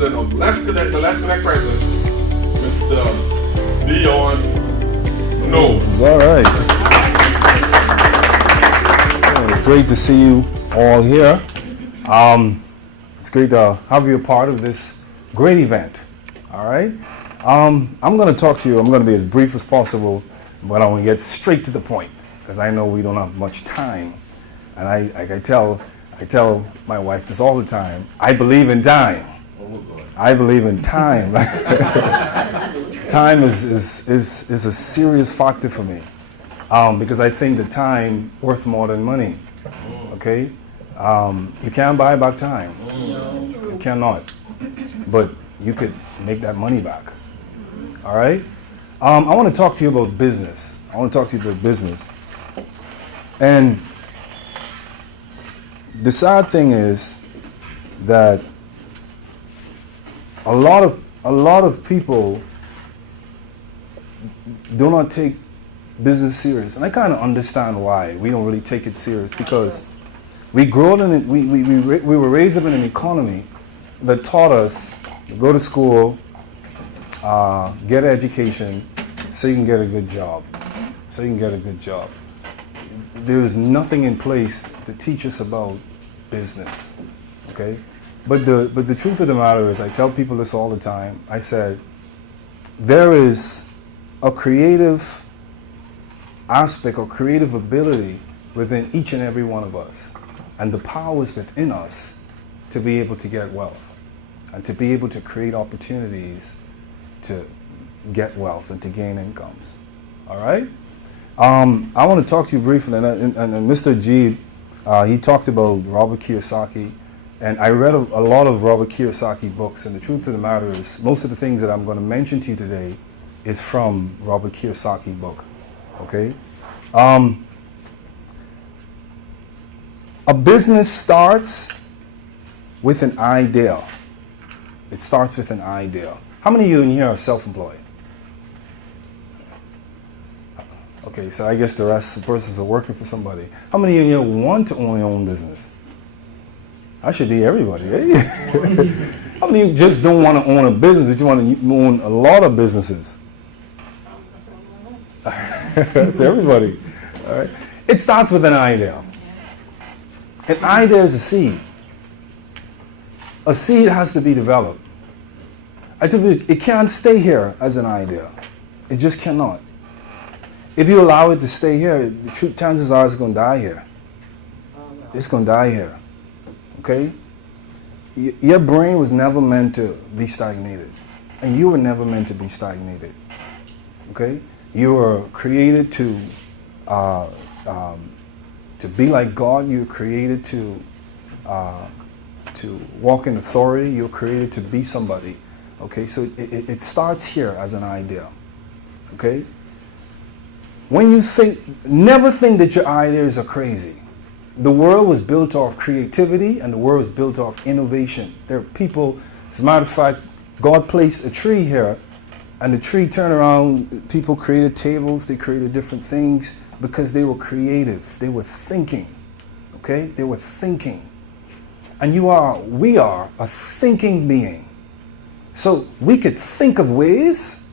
president of the last Connect president, Mr. Leon Knowles. All right. Well, it's great to see you all here. It's great to have you a part of this great event. All right. I'm going to talk to you. I'm going to be as brief as possible, but I want to get straight to the point because I know we don't have much time. And I tell my wife this all the time. I believe in time. I believe in time. Time is a serious factor for me because I think that time worth more than money. Okay, you can't buy back time. You cannot, but you could make that money back. All right. I want to talk to you about business. And the sad thing is that a lot of people do not take business serious, and I kind of understand why we don't really take it serious because we were raised up in an economy that taught us to go to school, get an education, so you can get a good job. There is nothing in place to teach us about business, okay? But the truth of the matter is, I tell people this all the time. I said, there is a creative aspect or creative ability within each and every one of us. And the power is within us to be able to get wealth and to be able to create opportunities to get wealth and to gain incomes. All right? I want to talk to you briefly, and Mr. G, he talked about Robert Kiyosaki, and I read a lot of Robert Kiyosaki books, and the truth of the matter is, most of the things that I'm going to mention to you today is from Robert Kiyosaki book, okay? A business starts with an idea. It starts with an idea. How many of you in here are self-employed? Okay, so I guess the rest of the persons are working for somebody. How many of you in here want to own your own business? I should be everybody, eh? How many of you just don't want to own a business, but you want to own a lot of businesses? That's everybody. All right. It starts with an idea. An idea is a seed. A seed has to be developed. I tell you, it can't stay here as an idea. It just cannot. If you allow it to stay here, the truth, chances are it's going to die here. It's going to die here. Okay? Your brain was never meant to be stagnated. And you were never meant to be stagnated. Okay? You were created to be like God. You were created to walk in authority. You were created to be somebody. Okay? So it starts here as an idea. Okay? When you think, never think that your ideas are crazy. The world was built off creativity and the world was built off innovation. There are people, as a matter of fact, God placed a tree here and the tree turned around, people created tables, they created different things because they were creative. They were thinking, okay? They were thinking. And we are a thinking being. So we could think of ways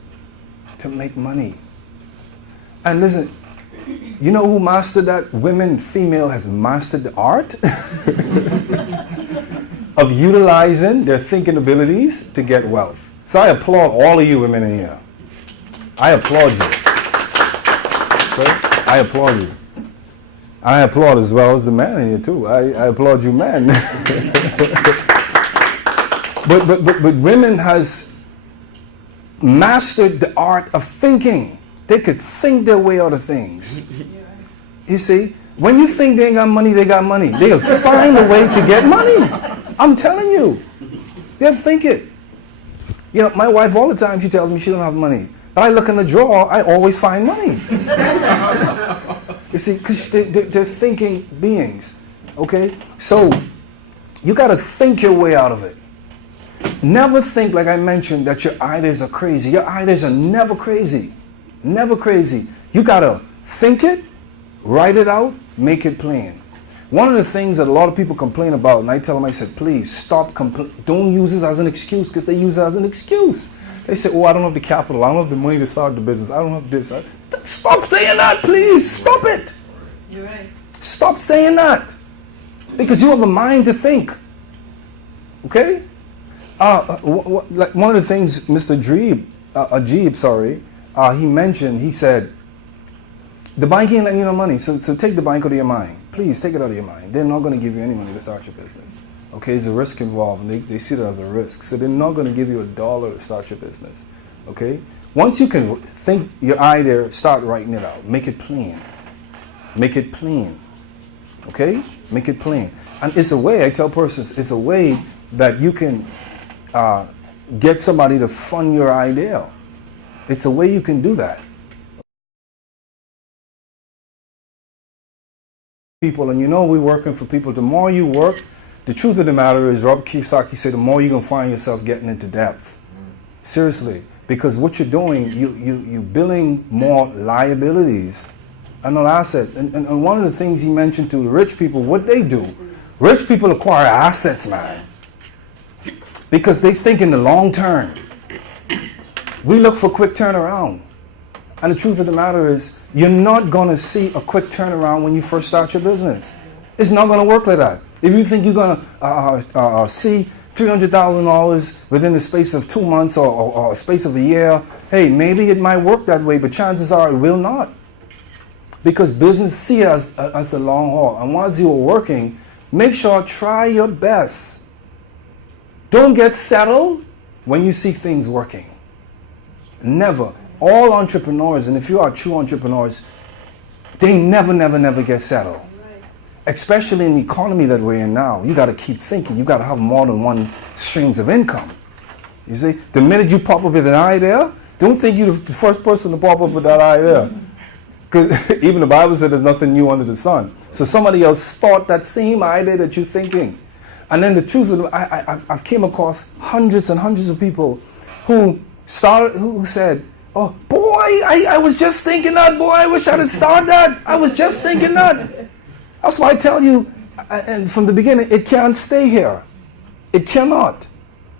to make money. And listen, you know who mastered that? Women, female has mastered the art of utilizing their thinking abilities to get wealth. So I applaud all of you women in here. I applaud you. Okay? I applaud you. I applaud as well as the man in here too. I applaud you men. but women has mastered the art of thinking. They could think their way out of things. You see, when you think they ain't got money, they got money. They'll find a way to get money. I'm telling you. They'll think it. You know, my wife all the time, she tells me she don't have money. But I look in the drawer, I always find money. You see, because they're thinking beings. Okay? So, you got to think your way out of it. Never think, like I mentioned, that your ideas are crazy. Your ideas are never crazy. Never crazy. You got to think it, write it out, make it plain. One of the things that a lot of people complain about, and I tell them, I said, please stop, don't use this as an excuse, because they use it as an excuse. They say, oh, I don't have the capital, I don't have the money to start the business, I don't have this. Stop saying that, please, stop it. You're right. Stop saying that, because you have a mind to think, okay? Like one of the things Mr. Ajib, he mentioned, he said, the bank ain't letting you no money, so take the bank out of your mind. Please, take it out of your mind. They're not going to give you any money to start your business. Okay, there's a risk involved, and they see that as a risk. So they're not going to give you $1 to start your business. Okay? Once you can think your idea, start writing it out. Make it plain. Make it plain. Okay? Make it plain. And it's a way, I tell persons, it's a way that you can get somebody to fund your idea. It's a way you can do that. People, and you know we're working for people. The more you work, the truth of the matter is, Robert Kiyosaki said, the more you're going to find yourself getting into depth. Seriously. Because what you're doing, you're building more liabilities and not assets. And one of the things he mentioned to the rich people, what they do, rich people acquire assets, man. Because they think in the long term. We look for quick turnaround. And the truth of the matter is, you're not going to see a quick turnaround when you first start your business. It's not going to work like that. If you think you're going to see $300,000 within the space of 2 months or a space of a year, hey, maybe it might work that way, but chances are it will not. Because business see it as the long haul. And once you're working, make sure, try your best. Don't get settled when you see things working. Never. All entrepreneurs, and if you are true entrepreneurs, they never get settled. Especially in the economy that we're in now. You got to keep thinking. You got to have more than one streams of income. You see, the minute you pop up with an idea, don't think you're the first person to pop up with that idea. Because even the Bible said there's nothing new under the sun. So somebody else thought that same idea that you're thinking. And then the truth is, I've came across hundreds and hundreds of people who said, oh, boy, I was just thinking that. Boy, I wish I had started that. I was just thinking that. That's why I tell you, and from the beginning, it can't stay here. It cannot.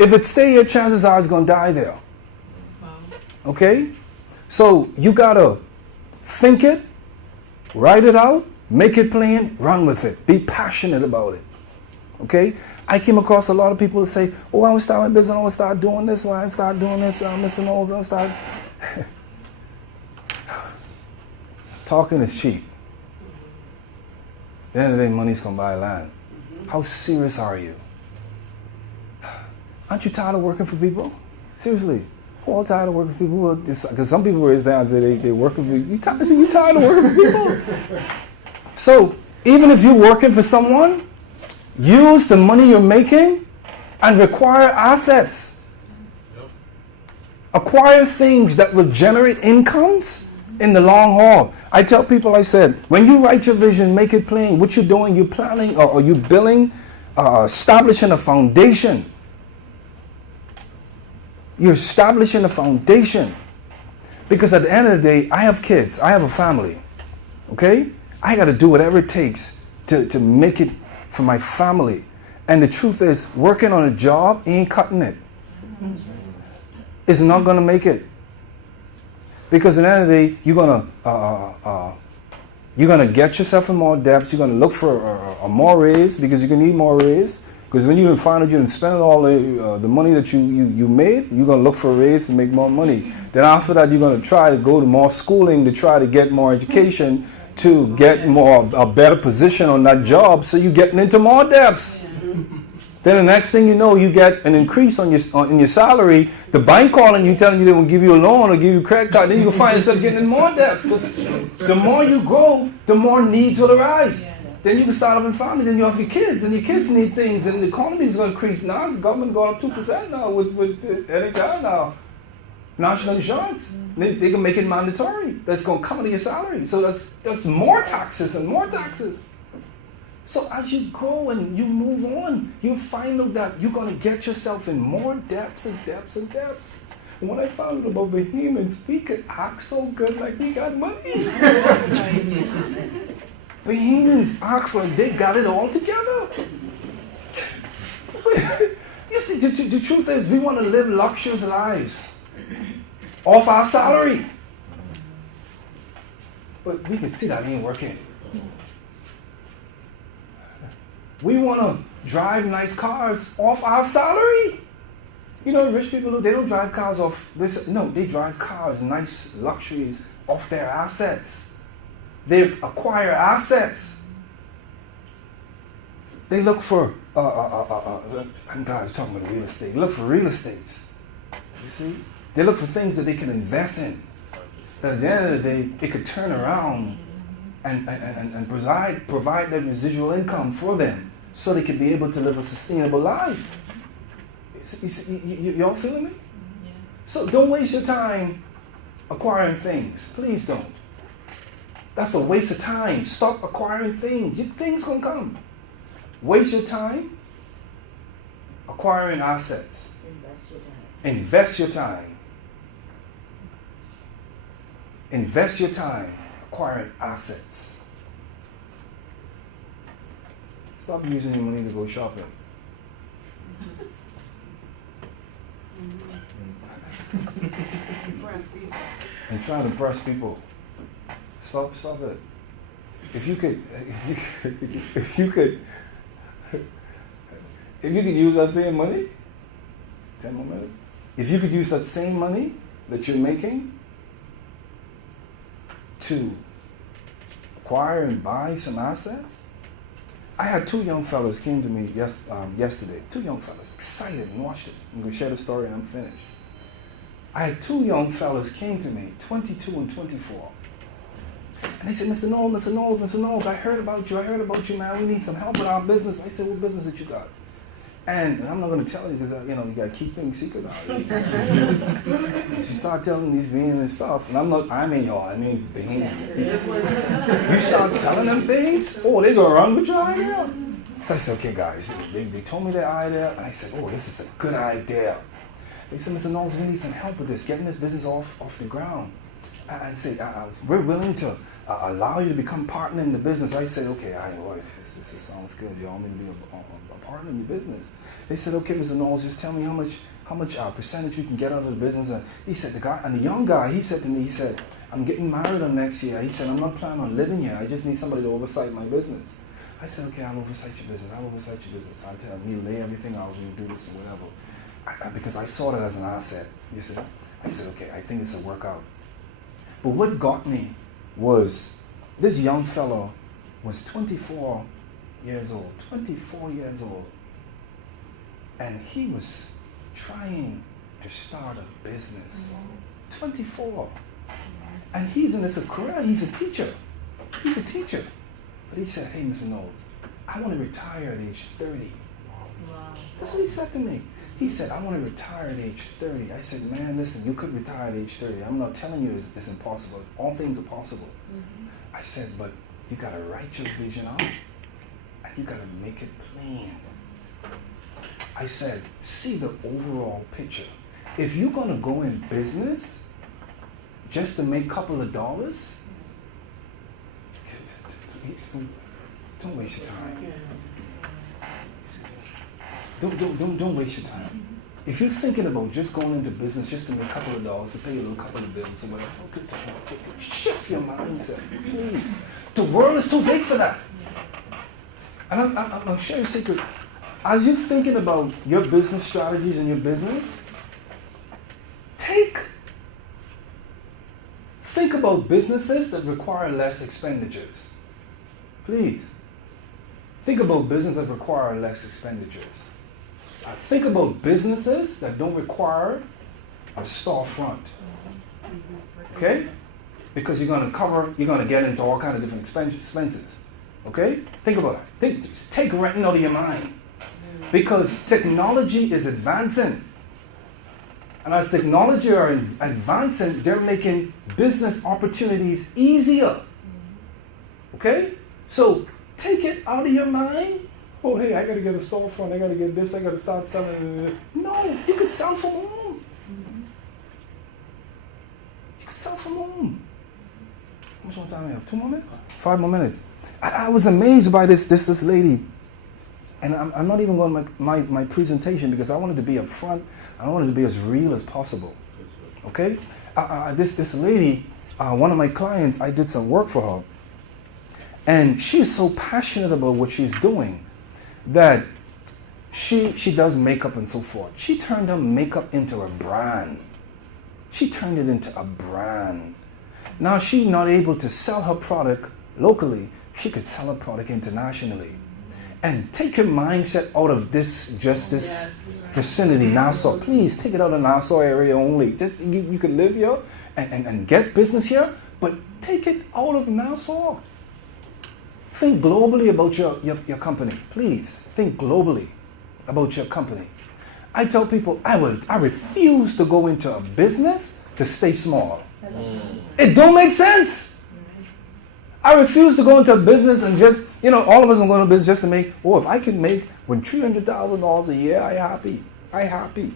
If it stay here, chances are it's going to die there. Okay? So you got to think it, write it out, make it plain, run with it. Be passionate about it. Okay? I came across a lot of people that say, oh, I want to start my business, I want to start doing this, I want to start doing this, Mr. Knowles, I want to start. Talking is cheap. At the end of the day, money's going to buy land. How serious are you? Aren't you tired of working for people? Seriously. We're all tired of working for people. Because some people raise their hand and say they work for people. You tired of working for people? So, even if you're working for someone, use the money you're making and require assets. Acquire things that will generate incomes in the long haul. I tell people, I said, when you write your vision, make it plain. What you're doing, you're planning or you're building, establishing a foundation. You're establishing a foundation. Because at the end of the day, I have kids. I have a family. Okay? I got to do whatever it takes to make it for my family. And the truth is, working on a job ain't cutting it. It's not going to make it. Because at the end of the day, you're gonna get yourself in more debts. You're gonna look for a more raise because you're gonna need more raise. Because when you find out you didn't spend all the money that you made, you're gonna look for a raise to make more money. Then after that, you're gonna try to go to more schooling to try to get more education to get a better position on that job. So you're getting into more debts. Then the next thing you know, you get an increase in your salary. The bank calling you, telling you they will give you a loan or give you a credit card. Then you find yourself getting in more debts. Because the more you grow, the more needs will arise. Then you can start having family. Then you have your kids, and your kids need things, and the economy is going to increase. Now the government going up 2% now with NHI now, national insurance. They can make it mandatory. That's going to come out of your salary. So that's more taxes and more taxes. So as you grow and you move on, you find out that you're going to get yourself in more depths and depths and depths. And when I found out about Bahamians, we could act so good like we got money. Bahamians act like they got it all together. You see, the truth is we want to live luxurious lives off our salary. But we can see that ain't working. We want to drive nice cars off our salary. You know, rich people, they don't drive cars off this. No, they drive cars, nice luxuries off their assets. They acquire assets. They look for, I'm glad you're talking about real estate. They look for real estate. You see? They look for things that they can invest in. That at the end of the day, it could turn around and provide that residual income for them so they could be able to live a sustainable life. Y'all feeling me? Yeah. So don't waste your time acquiring things. Please don't. That's a waste of time. Stop acquiring things. Things gonna come. Waste your time acquiring assets. Invest your time. Invest your time acquiring assets. Stop using your money to go shopping. And trying to impress people. Stop it. If you could use that same money, 10 more minutes. If you could use that same money that you're making to acquire and buy some assets. I had two young fellas came to me yesterday. Two young fellas, excited, and watch this. I'm going to share the story and I'm finished. I had two young fellas came to me, 22 and 24. And they said, Mr. Knowles, I heard about you, man. We need some help with our business. I said, what business that you got? And I'm not going to tell you because, you got to keep things secret nowadays. You start telling these Bahamian stuff, and I mean Bahamian. You start telling them things, they're going to run with your idea. So I said, okay, guys, they told me their idea, and I said, this is a good idea. They said, Mr. Knowles, we need some help with this, getting this business off the ground. I said, we're willing to allow you to become partner in the business. I said, okay, this sounds good. You all need to be a partner in the business. They said, okay, Mr. Knowles, just tell me how much percentage we can get out of the business. And he said, the young guy, he said to me, I'm getting married next year. He said, I'm not planning on living here. I just need somebody to oversight my business. I said, okay, I'll oversight your business. I'll tell him, we'll lay everything out, we'll do this or whatever. Because I saw that as an asset. You see? I said, okay, I think this will work out. But what got me was this young fellow was 24 years old. And he was trying to start a business. 24. And he's in this career, he's a teacher. But he said, hey, Mr. Knowles, I want to retire at age 30. Wow. That's what he said to me. He said, I want to retire at age 30. I said, man, listen, you could retire at age 30. I'm not telling you it's impossible. All things are possible. Mm-hmm. I said, but you got to write your vision out. And you got to make it plain. I said, see the overall picture. If you're going to go in business just to make a couple of dollars, don't waste your time. Don't waste your time. If you're thinking about just going into business just to make a couple of dollars, to pay a little couple of bills or whatever, shift your mindset, please. The world is too big for that. And I'm sharing a secret. As you're thinking about your business strategies and your business, think about businesses that require less expenditures. Please. Think about businesses that require less expenditures. Think about businesses that don't require a storefront. Okay? Because you're going to get into all kinds of different expenses. Okay? Think about that. Take renting out of your mind. Because technology is advancing. And as technology are advancing, they're making business opportunities easier. Okay? So take it out of your mind. Oh, hey, I got to get a storefront. I got to get this. I got to start selling. No, you could sell from home. You could sell from home. much more time do I have? 2 more minutes? 5 more minutes. I was amazed by this lady. And I'm not even going to make my presentation because I wanted to be up front. I wanted to be as real as possible. Okay? This lady, one of my clients, I did some work for her. And she's so passionate about what she's doing that she does makeup and so forth. She turned her makeup into a brand. She turned it into a brand. Now she's not able to sell her product locally. She could sell her product internationally. And take your mindset out of this vicinity, Nassau. Please take it out of Nassau area only. Just, you can live here and get business here, but take it out of Nassau. Think globally about your company. Please think globally about your company. I tell people I refuse to go into a business to stay small. It don't make sense. I refuse to go into a business and just, all of us are going to business just to make, if I can make $300,000 a year, I happy.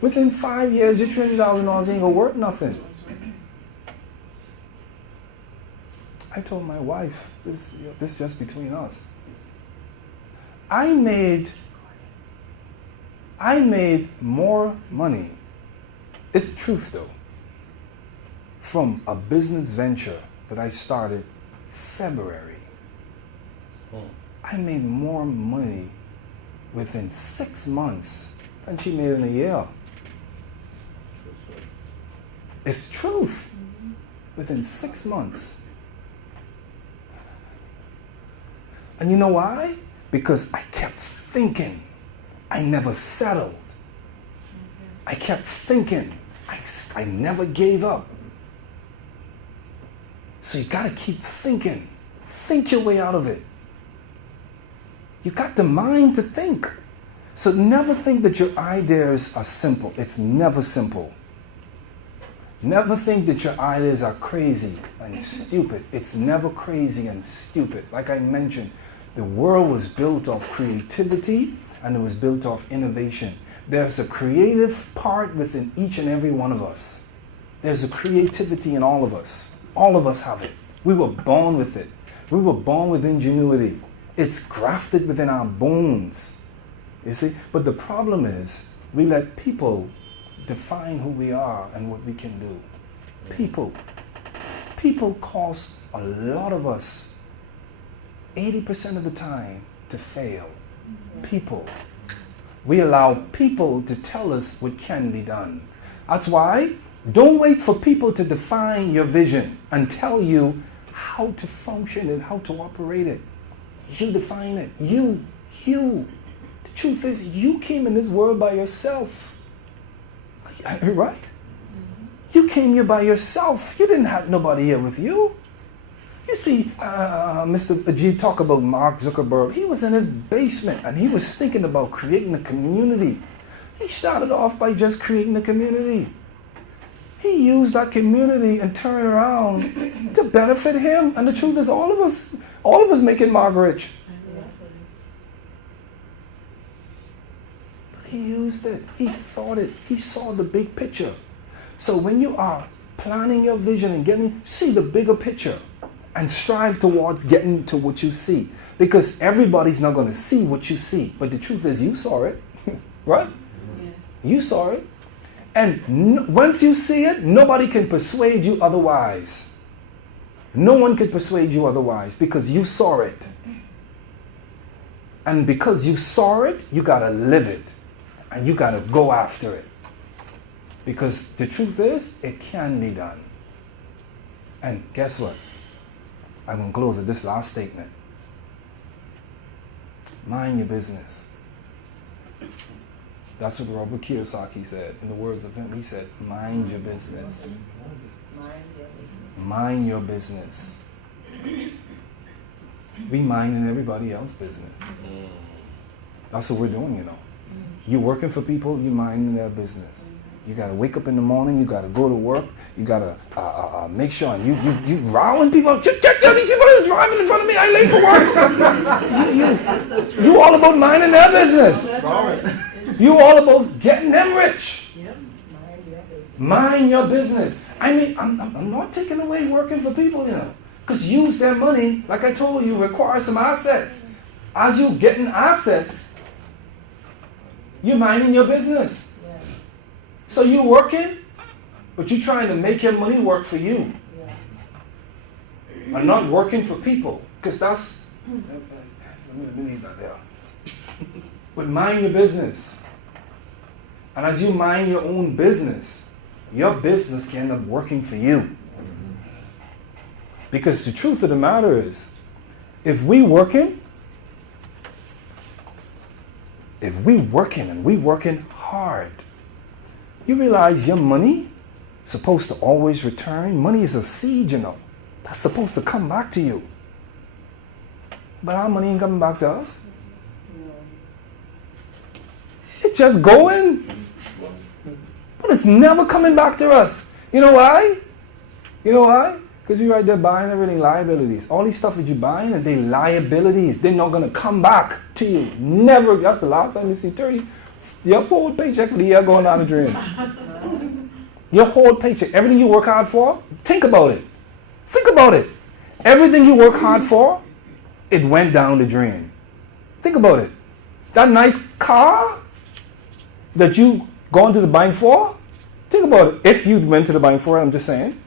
Within 5 years, your $300,000 ain't going to worth nothing. I told my wife, this just between us. I made more money, it's the truth though, from a business venture that I started February. I made more money within 6 months than she made in a year. It's truth. Within 6 months. And you know why? Because I kept thinking. I never settled. I kept thinking. I never gave up. So you got to keep thinking. Think your way out of it. You got the mind to think. So never think that your ideas are simple. It's never simple. Never think that your ideas are crazy and stupid. It's never crazy and stupid. Like I mentioned, the world was built off creativity and it was built off innovation. There's a creative part within each and every one of us. There's a creativity in all of us. All of us have it. We were born with it. We were born with ingenuity. It's grafted within our bones. You see? But the problem is, we let people define who we are and what we can do. People. People cause a lot of us, 80% of the time, to fail. People. We allow people to tell us what can be done. That's why don't wait for people to define your vision and tell you how to function and how to operate it. You define it. You. The truth is, you came in this world by yourself. Right? You came here by yourself. You didn't have nobody here with you. You see, Mr. Ajib talk about Mark Zuckerberg. He was in his basement and he was thinking about creating a community. He started off by just creating a community. He used that community and turned around to benefit him. And the truth is, all of us making Mark rich. But he used it. He thought it. He saw the big picture. So when you are planning your vision and see the bigger picture and strive towards getting to what you see. Because everybody's not going to see what you see. But the truth is, you saw it. Right? Yes. You saw it. And once you see it, nobody can persuade you otherwise. No one can persuade you otherwise because you saw it. And because you saw it, you got to live it. And you got to go after it. Because the truth is, it can be done. And guess what? I'm going to close with this last statement. Mind your business. That's what Robert Kiyosaki said. In the words of him, he said, mind your business. Mind your business. We minding everybody else's business. That's what we're doing, you know. You working for people, you minding their business. You got to wake up in the morning, you got to go to work, you got to make sure, and you rowing people, check these people that are driving in front of me, I late for work. you all about minding their business. You all about getting them rich. Mind your business. I mean, I'm not taking away working for people, you know. Because use their money, like I told you, requires some assets. As you getting assets, you're minding your business. Yeah. So you working, but you're trying to make your money work for you. Yeah. And not working for people. Because that's, let me leave that there. But mind your business. And as you mind your own business, your business can end up working for you. Because the truth of the matter is, if we working and we working hard, you realize your money is supposed to always return. Money is a seed, you know. That's supposed to come back to you. But our money ain't coming back to us. It's just going. But it's never coming back to us. You know why? You know why? Because you're right there buying everything, liabilities. All these stuff that you're buying, and they liabilities. They're not going to come back to you. Never. That's the last time you see 30. Your whole paycheck for the year going down the drain. Your whole paycheck. Everything you work hard for, think about it. Think about it. Everything you work hard for, it went down the drain. Think about it. That nice car that you gone to the bank for, think about it. If you went to the bank for it, I'm just saying,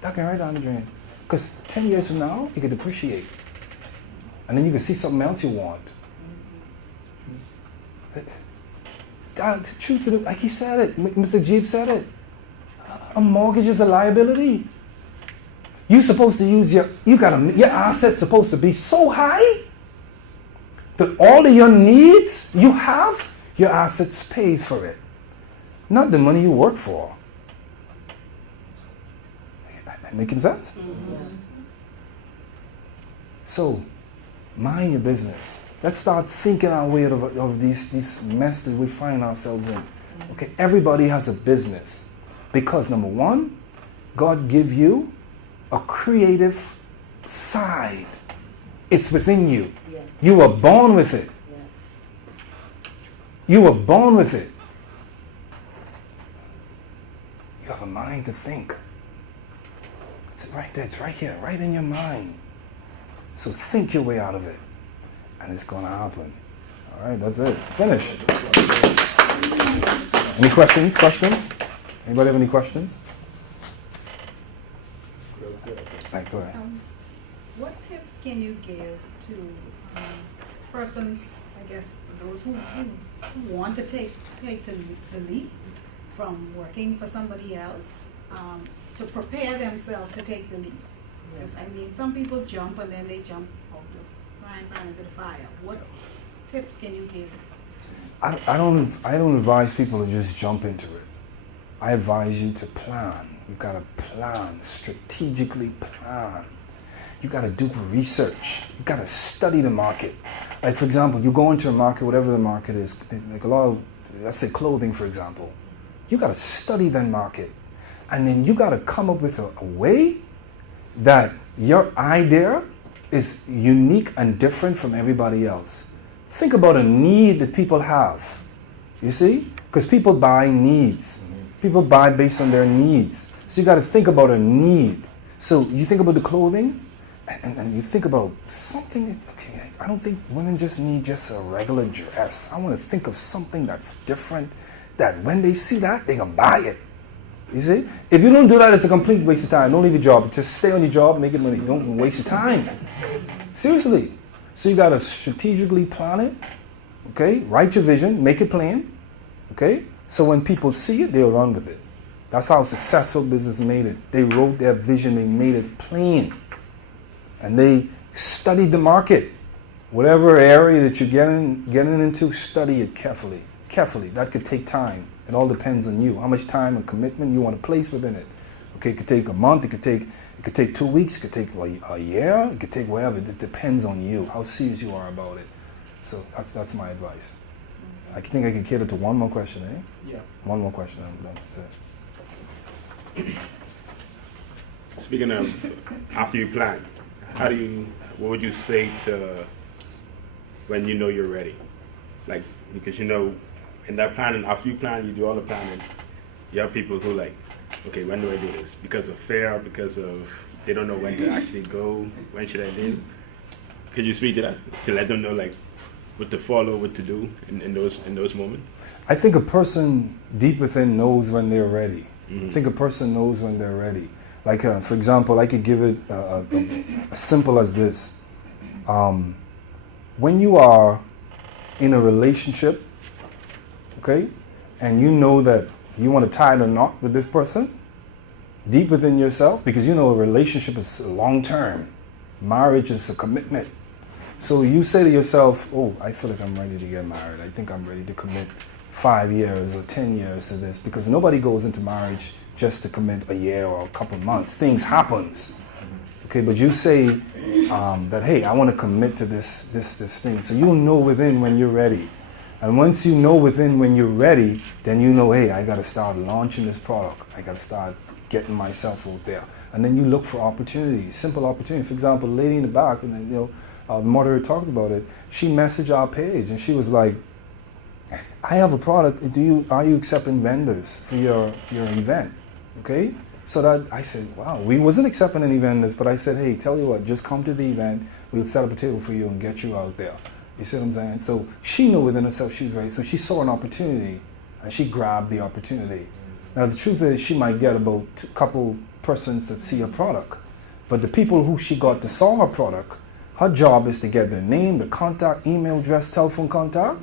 that can right down the drain. Because 10 years from now, it could depreciate. And then you can see something else you want. The truth of it, like he said it, Mr. Jeep said it, a mortgage is a liability. You're supposed to use your assets supposed to be so high that all of your needs you have, your assets pays for it. Not the money you work for. Making sense? Mm-hmm. So, mind your business. Let's start thinking our way out of these mess that we find ourselves in. Okay, everybody has a business. Because number one, God give you a creative side. It's within you. Yes. You were born with it. Yes. You were born with it. You have a mind to think. It's right there. It's right here, right in your mind. So think your way out of it. And it's going to happen. All right, that's it. Finish. Any questions? Anybody have any questions? All right, go ahead. What tips can you give to persons, I guess, those who want to take the leap from working for somebody else, to prepare themselves to take the leap? Because, I mean, some people jump and then they jump off the frying pan into the fire. What tips can you give? I don't advise people to just jump into it. I advise you to plan. You gotta plan, strategically plan. You gotta do research. You gotta study the market. Like, for example, you go into a market, whatever the market is, like a lot of, let's say clothing, for example. You gotta study that market. And then you gotta come up with a way that your idea is unique and different from everybody else. Think about a need that people have. You see? Because people buy needs. People buy based on their needs. So you got to think about a need. So you think about the clothing, and you think about something. Okay, I don't think women just need just a regular dress. I want to think of something that's different, that when they see that, they can buy it. You see? If you don't do that, it's a complete waste of time. Don't leave your job. Just stay on your job, make your money. Don't waste your time. Seriously. So you got to strategically plan it. Okay? Write your vision. Make it plain. Okay? So when people see it, they'll run with it. That's how successful business made it. They wrote their vision. They made it plain. And they studied the market. Whatever area that you're getting into, study it carefully. Carefully. That could take time. It all depends on you. How much time and commitment you want to place within it. Okay, it could take a month. It could take 2 weeks. It could take a year. It could take whatever. It depends on you. How serious you are about it. So that's my advice. I think I can cater to one more question, eh? Yeah. One more question. I'm done. That's it. Speaking of after you plan, what would you say to when you know you're ready? Like, because you know, in that planning, after you plan, you do all the planning, you have people who like, okay, when do I do this? Because of fear, because of they don't know when to actually go, when should I do? Could you speak to that? To let them know like what to follow, what to do in those moments? I think a person deep within knows when they're ready. I think a person knows when they're ready. Like, for example, I could give it as simple as this. When you are in a relationship, okay, and you know that you want to tie the knot with this person, deep within yourself, because you know a relationship is long term. Marriage is a commitment. So you say to yourself, oh, I feel like I'm ready to get married. I think I'm ready to commit 5 years or 10 years to this, because nobody goes into marriage just to commit a year or a couple months. Things happens. Okay, but you say that, hey, I want to commit to this thing. So you'll know within when you're ready. And once you know within when you're ready, then you know, hey, I got to start launching this product. I got to start getting myself out there. And then you look for opportunities, simple opportunities. For example, the lady in the back, and then, the moderator talked about it. She messaged our page, and she was like, I have a product. Are you accepting vendors for your event? Okay? So that I said, wow, we wasn't accepting any vendors, but I said, hey, tell you what, just come to the event. We'll set up a table for you and get you out there. You see what I'm saying? So she knew within herself she was ready. So she saw an opportunity, and she grabbed the opportunity. Now the truth is, she might get about a couple persons that see her product, but the people who she got to saw her product, her job is to get their name, the contact, email address, telephone contact,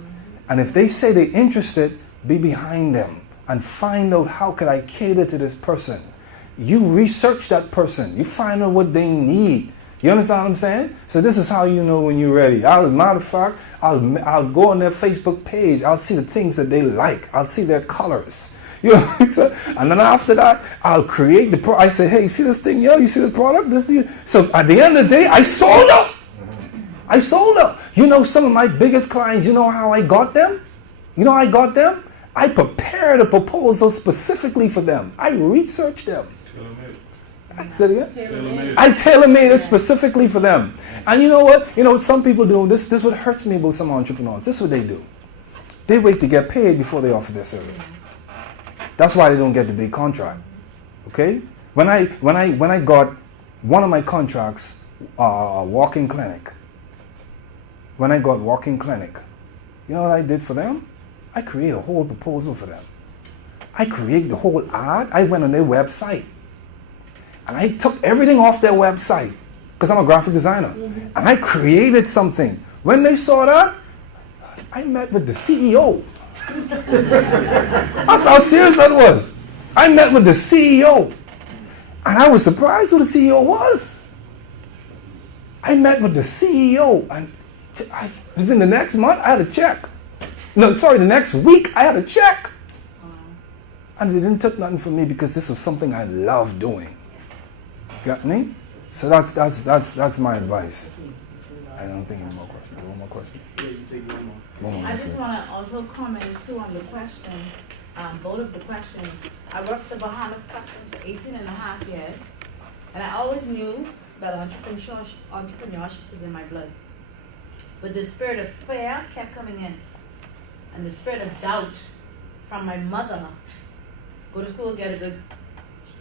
and if they say they're interested, be behind them and find out how could I cater to this person. You research that person. You find out what they need. You understand what I'm saying? So this is how you know when you're ready. As a matter of fact, I'll go on their Facebook page. I'll see the things that they like. I'll see their colors. You know what I'm saying? And then after that, I'll create the product. I say, hey, you see this thing? Yo, you see the product? So at the end of the day, I sold them. I sold them. You know, some of my biggest clients, you know how I got them? You know how I got them? I prepared a proposal specifically for them. I researched them. I said it again? I tailor-made it specifically for them. And you know what? You know what some people do? This is what hurts me about some entrepreneurs. This is what they do. They wait to get paid before they offer their service. That's why they don't get the big contract. Okay? When I got one of my contracts, a walk-in clinic. When I got walk-in clinic, you know what I did for them? I created a whole proposal for them. I created the whole ad. I went on their website. And I took everything off their website, because I'm a graphic designer. And I created something. When they saw that, I met with the CEO. That's how serious that was. I met with the CEO. And I was surprised who the CEO was. I met with the CEO, and within the next month, I had a check. The next week, I had a check. And they didn't take nothing from me because this was something I loved doing. Got me? So that's my advice. I don't think any more questions. One more question? One more. I just want to also comment too on the question, both of the questions. I worked for Bahamas Customs for 18 and a half years, and I always knew that entrepreneurship was in my blood. But the spirit of fear kept coming in, and the spirit of doubt from my mother. Go to school, get a good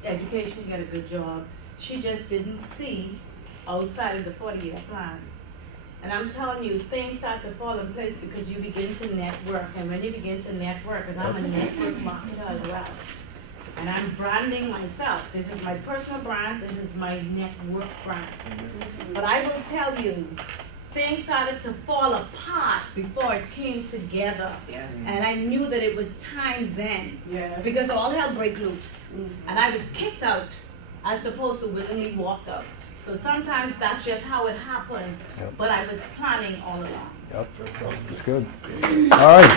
education, get a good job. She just didn't see outside of the 40-year plan. And I'm telling you, things start to fall in place because you begin to network. And when you begin to network, because I'm a network marketer as well, and I'm branding myself. This is my personal brand. This is my network brand. But I will tell you, things started to fall apart before it came together. Yes. And I knew that it was time then. Yes. Because all hell broke loose. And I was kicked out as opposed to willingly walked out. So sometimes that's just how it happens. Yep. But I was planning all along. Yep, that's good. All right.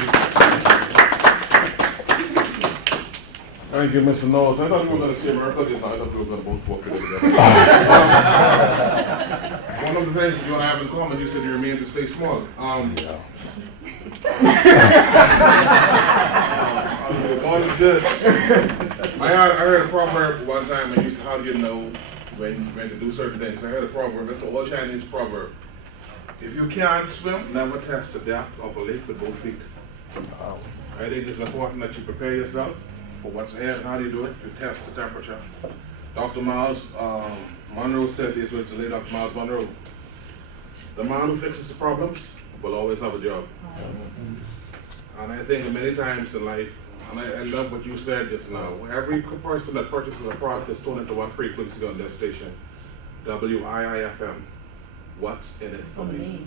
Thank you, Mr. Knowles. I thought we were going to share our pledges. I thought we were going to both walk together. One of the things you want to have in common, you said you remain to stay small. God is good. I heard a proverb one time, and you said, how do you know when to do certain things? I heard a proverb, that's an old Chinese proverb. If you can't swim, never test the depth of a lake with both feet. Wow. I think it's important that you prepare yourself for what's ahead and how do you do it? You test the temperature. Dr. Miles Monroe said this, which is late Dr. Miles Monroe. The man who fixes the problems will always have a job. And I think many times in life, and I love what you said just now, every person that purchases a product is tuned into one frequency on their station, WIIFM. What's in it for me?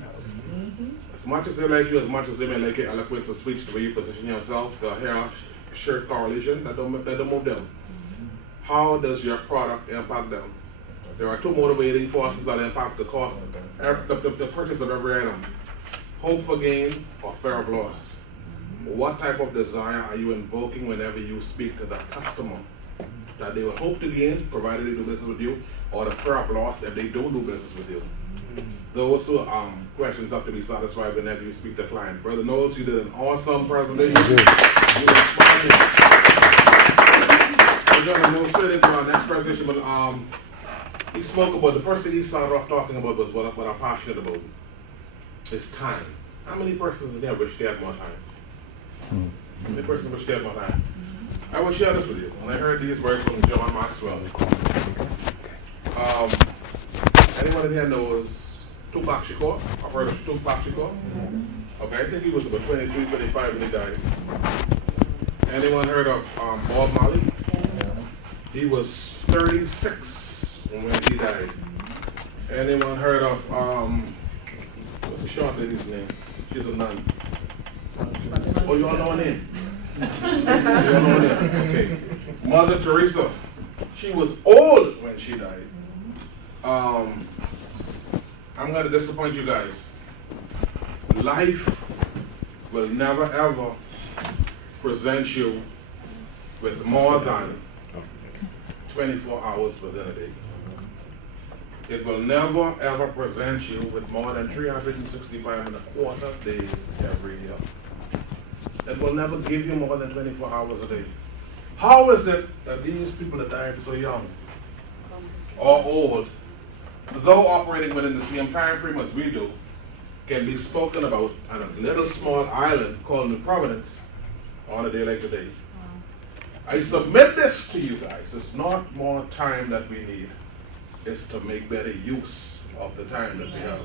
As much as they like you, as much as they may like your eloquence of speech, the way you position yourself, the hair shirt correlation, that don't move them. How does your product impact them? There are two motivating forces that impact the cost, the purchase of every item. Hope for gain or fear of loss. What type of desire are you invoking whenever you speak to the customer? That they will hope to gain, provided they do business with you, or the fear of loss if they don't do business with you. Those two questions have to be satisfied whenever you speak to the client. Brother Knowles, you did an awesome presentation. You responded. We're going to move straight into our next presentation, but he spoke about, the first thing he started off talking about was what I'm passionate about. It's time. How many persons in here wish they had more time? How many persons wish they had more time? I will share this with you. When I heard these words from John Maxwell, anyone in here knows Tupac Shakur? I've heard of Tupac Shakur? Okay, I think he was about 23, 25 when he died. Anyone heard of Bob Marley? He was 36 when he died. Anyone heard of, what's the short lady's name? She's a nun. Oh, you all know her name? You all know her name? Okay. Mother Teresa. She was old when she died. I'm going to disappoint you guys. Life will never ever present you with more than 24 hours within a day. It will never ever present you with more than 365 and a quarter days every year. It will never give you more than 24 hours a day. How is it that these people that died so young or old, though operating within the same time frame as we do, can be spoken about on a little small island called New Providence on a day like today? I submit this to you guys. It's not more time that we need. It's to make better use of the time that we have.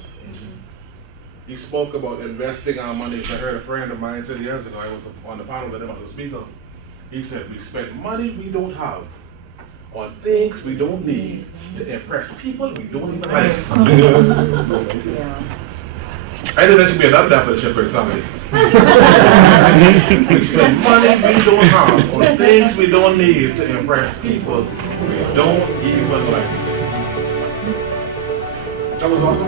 He spoke about investing our money. I heard a friend of mine 10 years ago, I was on the panel with him as a speaker. He said, we spend money we don't have on things we don't need to impress people we don't even like. I think that should be another definition for example. We spend money we don't have on things we don't need to impress people we don't even like. That was awesome.